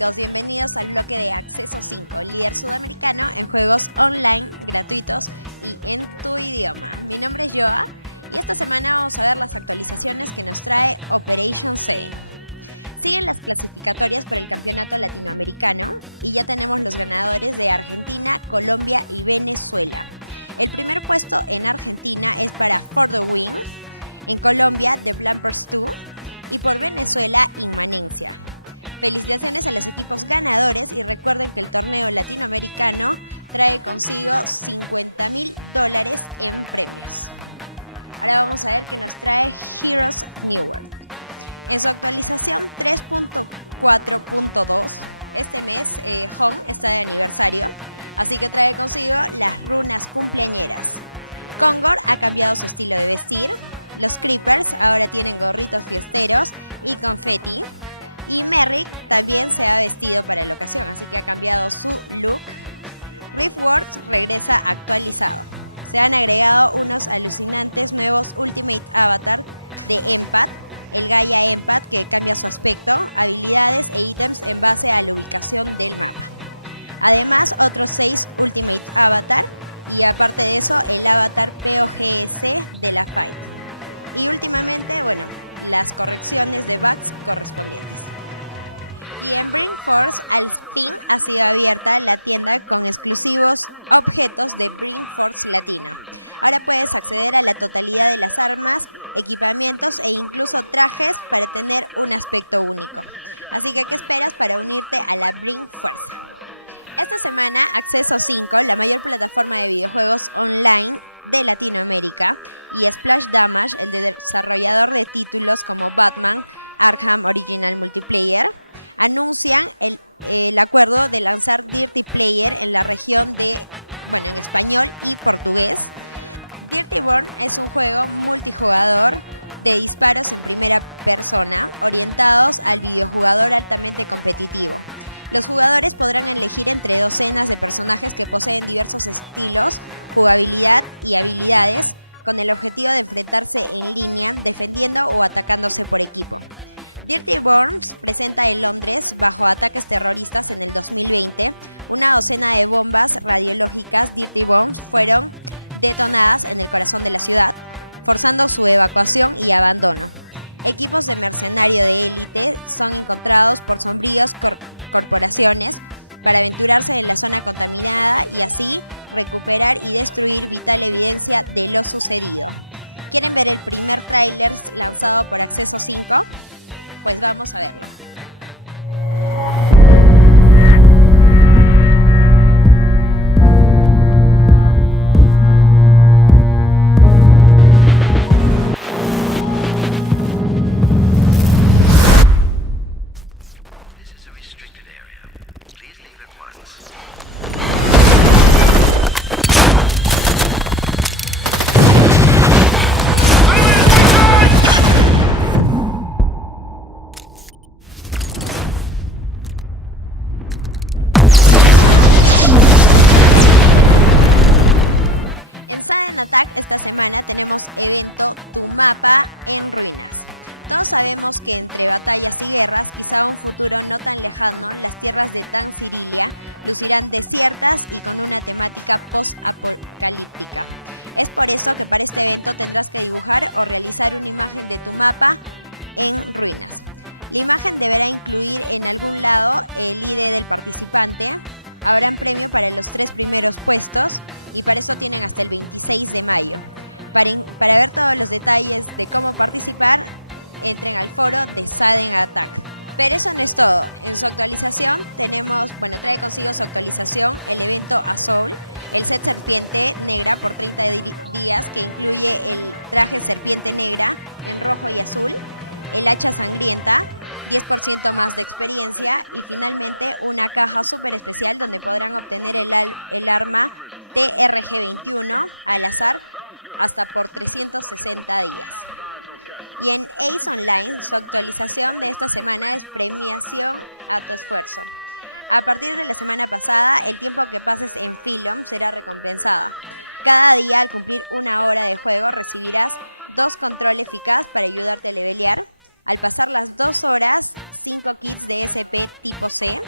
chicos, bienvenidos al bloque de Axeso5, líder sudamericano en juegos online, gratuitos y en tu idioma. Mi nombre es Yoha y esta semana vamos a ver las actualizaciones que nos trae Operation 7. Siguen las clasificatorias por el campeonato latinoamericano y ya tenemos los ganadores de Argentina, Colombia y Venezuela. El primer puesto en Argentina es para For the Win, en Colombia The Plampers 2 y por Venezuela Inmanencia. Felicitaciones a los equipos ganadores y recuerden que el torneo latinoamericano trae consigo $50,000 en premios. Ahora vamos a ver qué nos trae Heroes of New World. En su actualización 3.4.2, este mes Hyun está de aniversario, así que trae consigo las runas cumpleañeras. Kongor ha cambiado su estilo de vestir, los Creepers ahora tienen gorritos fiesteros y confeti, y Merrick también se ha vestido para la ocasión, así que ha cambiado su look. Riftworks regresa actualizado. Se han agregado unos alucinantes nuevos Ultimate Avatar de Empath, el Gaia Empath, que cambia su aspecto, habilidades e ítems en base a la ubicación del mapa. Además, otros 6 Ultimate Avatar y aparte de eso, el Avatar POGS de la Fight. Y últimamente, las correcciones de bugs correspondientes. Y en Bring Force al fin ha sido abierta la tienda con exclusivos objetos de Bring Force Latino. Ahora puedes acceder a la totalidad de las armas, equipamientos e incluso trajes para tener un aspecto único. Así que, ¿qué esperas para unirte a la Bring Fuerza? Esta semana, Axeso5, la mayor plataforma de videojuegos online de Latinoamérica, y Splash Damage, el desarrollador de títulos como Batman, Arkham Original Multiplayer, anuncian el acuerdo de lanzar Dirty Player en la región en español y portugués. Dirty Born es un juego multijugador de disparos en primera persona, orientados al videojugador altamente competitivo. Los jugadores podrán elegir entre docenas de personajes que poseen diversos estilos, jugabilidad y habilidades, con el objetivo de enfrentarse en línea, defendiendo o atacándose por equipo. Dirty Bombs presenta en Londres, bajo ataques terroristas en el 2020, una docena de bombas radiológicas Dirty Bombs fueron detonadas en el corazón de la ciudad, forzando su evacuación y abandono. Equipos de mercenario de élite son encontrados por sombrías corporaciones para aventurarse en la zona contaminada y así recuperar y destruir vital evidencia de lo sucedido. ¿Quieren ver el primer tráiler lanzado por Axeso5? Pues vamos a verlo. En Sudden Attack esta semana tenemos evento Tu Mapa en Ruinas. Todos sabemos que entre batallas y guerras, quizá un futuro no tan lejano, las tierras de Tan Cirilia lucirán desiertas y con una temática post-apocalíptica. Es por eso que para este evento tendrás que dibujar o realizar una imagen de tu mapa en ruinas. La imagen deberá incluir en algún lado el ID del participante. Habrán premio para los 3 primeros puestos y para eso tienen hasta el 26 de mayo. Para ver todos los detalles de cómo participar, entren al foro de Sudden Attack. Pero eso no es todo. En su actualización trae consigo su actualización el evento Azul, el set serpiente negra por 30 días que incluye el traje serpiente negra en rojo y azul, el hacha sangrienta, 10% más de experiencia y finalmente una caja súper especial donde podrán obtener el arma TRG-21 al azar hasta por 360 días. Y en Ace Online, su actualización de esta semana es premiación a tu esfuerzo. A partir de la semana pasada, el tiempo que pases en Phylum será recompensado. Cada día, al cumplir 1 hora de juego, recibirás 2 control eficaz para ayudarte a levelear. Al pasar las 2 horas, 5 kits de SP tipo C.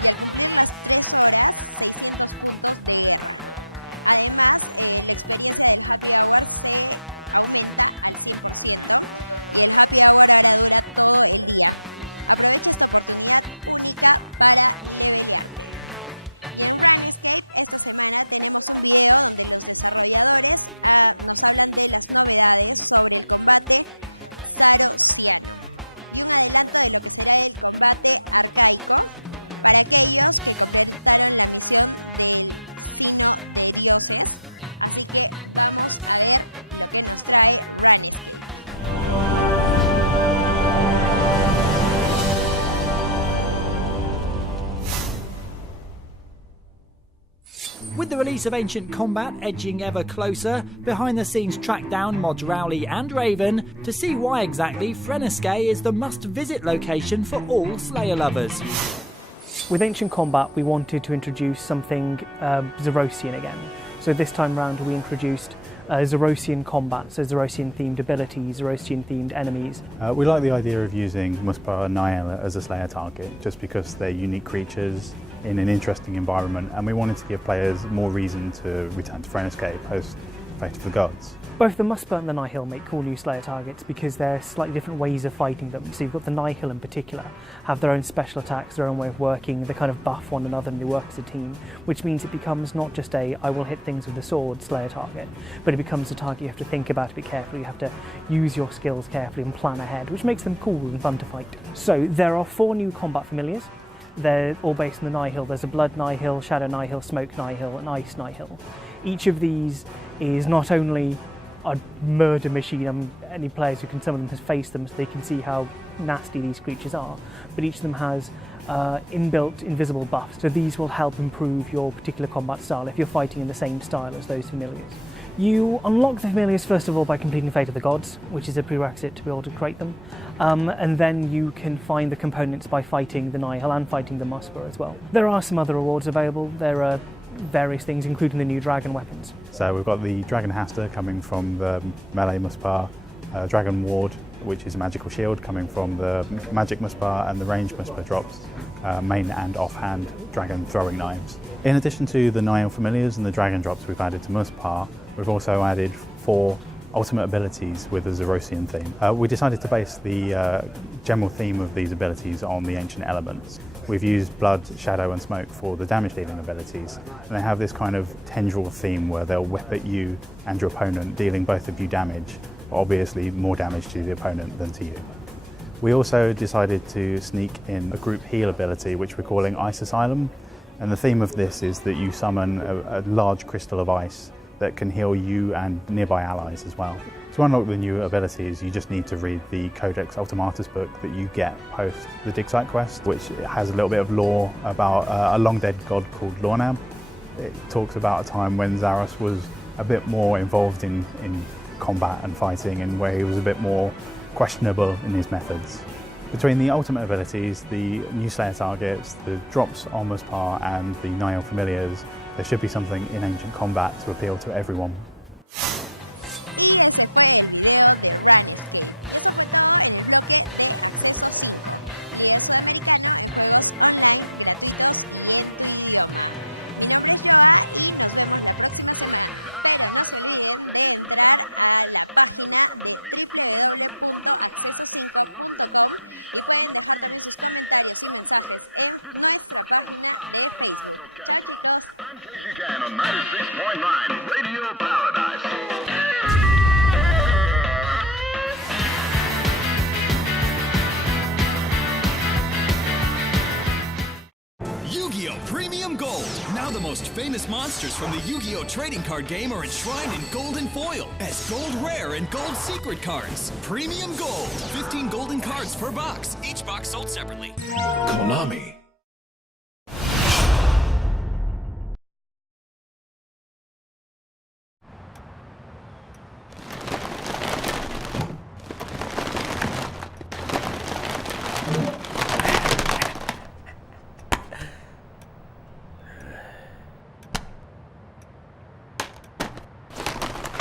Y al cumplir las 3 horas, 600 puntos de guerra. Además, la experiencia del Happy Hour se aumenta al 100%. Y el Happy Hour ahora dura todo el día. Aprovecha esta oportunidad única para levelearte. Y en RuneScape esta semana tenemos un video donde los desarrolladores nos hablan de las novedades sobre el combate sarosiano y un adelanto de lo que será el combate arcaico para aquellos que completaron la misión del Sino de Dioses. Así que vamos a ver lo que nos trae RuneScape. With the release of Ancient Combat edging ever closer, behind the scenes track down mods Rowley and Raven to see why exactly Frenesque is the must-visit location for all Slayer lovers. With Ancient Combat we wanted to introduce something Zerosian again. So this time round we introduced Zerosian combat, so Zerosian themed abilities, Zerosian themed enemies. We like the idea of using Muspar and Nihil as a Slayer target just because they're unique creatures in an interesting environment, and we wanted to give players more reason to return to Frenescape post Fate of the Gods. Both the Muspar and the Nihil make cool new Slayer targets because they're slightly different ways of fighting them. So you've got the Nihil in particular, have their own special attacks, their own way of working, they kind of buff one another and they work as a team, which means it becomes not just a I will hit things with the sword Slayer target, but it becomes a target you have to think about a bit carefully, you have to use your skills carefully and plan ahead, which makes them cool and fun to fight. So there are 4 new combat familiars. They're all based on the Nihil. There's a Blood Nihil, Shadow Nihil, Smoke Nihil, and Ice Nihil. Each of these is not only a murder machine, any players who can summon them has faced them so they can see how nasty these creatures are, but each of them has inbuilt invisible buffs, so these will help improve your particular combat style if you're fighting in the same style as those familiars. You unlock the familiars first of all by completing Fate of the Gods, which is a prerequisite to be able to create them, and then you can find the components by fighting the Nihil and fighting the Muspar as well. There are some other rewards available. There are various things, including the new dragon weapons. So we've got the Dragon Hasta coming from the melee Muspar, Dragon Ward, which is a magical shield coming from the magic Muspar, and the ranged Muspar drops main and offhand dragon throwing knives. In addition to the Nihil familiars and the dragon drops we've added to Muspar, we've also added 4 ultimate abilities with a Zerosian theme. We decided to base the general theme of these abilities on the ancient elements. We've used Blood, Shadow and Smoke for the damage dealing abilities, and they have this kind of tendril theme where they'll whip at you and your opponent, dealing both of you damage, but obviously more damage to the opponent than to you. We also decided to sneak in a group heal ability which we're calling Ice Asylum, and the theme of this is that you summon a large crystal of ice that can heal you and nearby allies as well. To unlock the new abilities, you just need to read the Codex Ultimatus book that you get post the dig site quest, which has a little bit of lore about a long dead god called Lornab. It talks about a time when Zaros was a bit more involved in combat and fighting, and where he was a bit more questionable in his methods. Between the ultimate abilities, the new Slayer targets, the drops on Muspar and the Nihil familiars, there should be something in Ancient Combat to appeal to everyone. Y ese fue el video de RuneScape. Y eso fue todo en el bloque de Axeso5, líder sudamericano en juegos online gratuitos y en tu idioma. Mi nombre es Yoha y nos vemos la próxima semana. Pero no se olviden de entrar a la página de www.axeso5.com y pueden dejar también sus comentarios y mensajes en nuestra página de Facebook. Chao chicos. Yu-Gi-Oh! Premium Gold. Now the most famous monsters from the Yu-Gi-Oh! Trading card game are enshrined in golden foil as gold rare and gold secret cards. Premium Gold. 15 golden cards per box. Each box sold separately. Konami.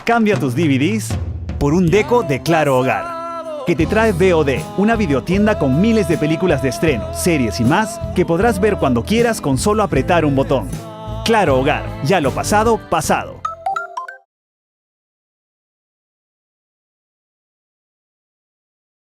Cambia tus DVDs por un deco de Claro Hogar. que te trae VOD, una videotienda con miles de películas de estreno, series y más que podrás ver cuando quieras con solo apretar un botón. Claro Hogar, ya lo pasado, pasado.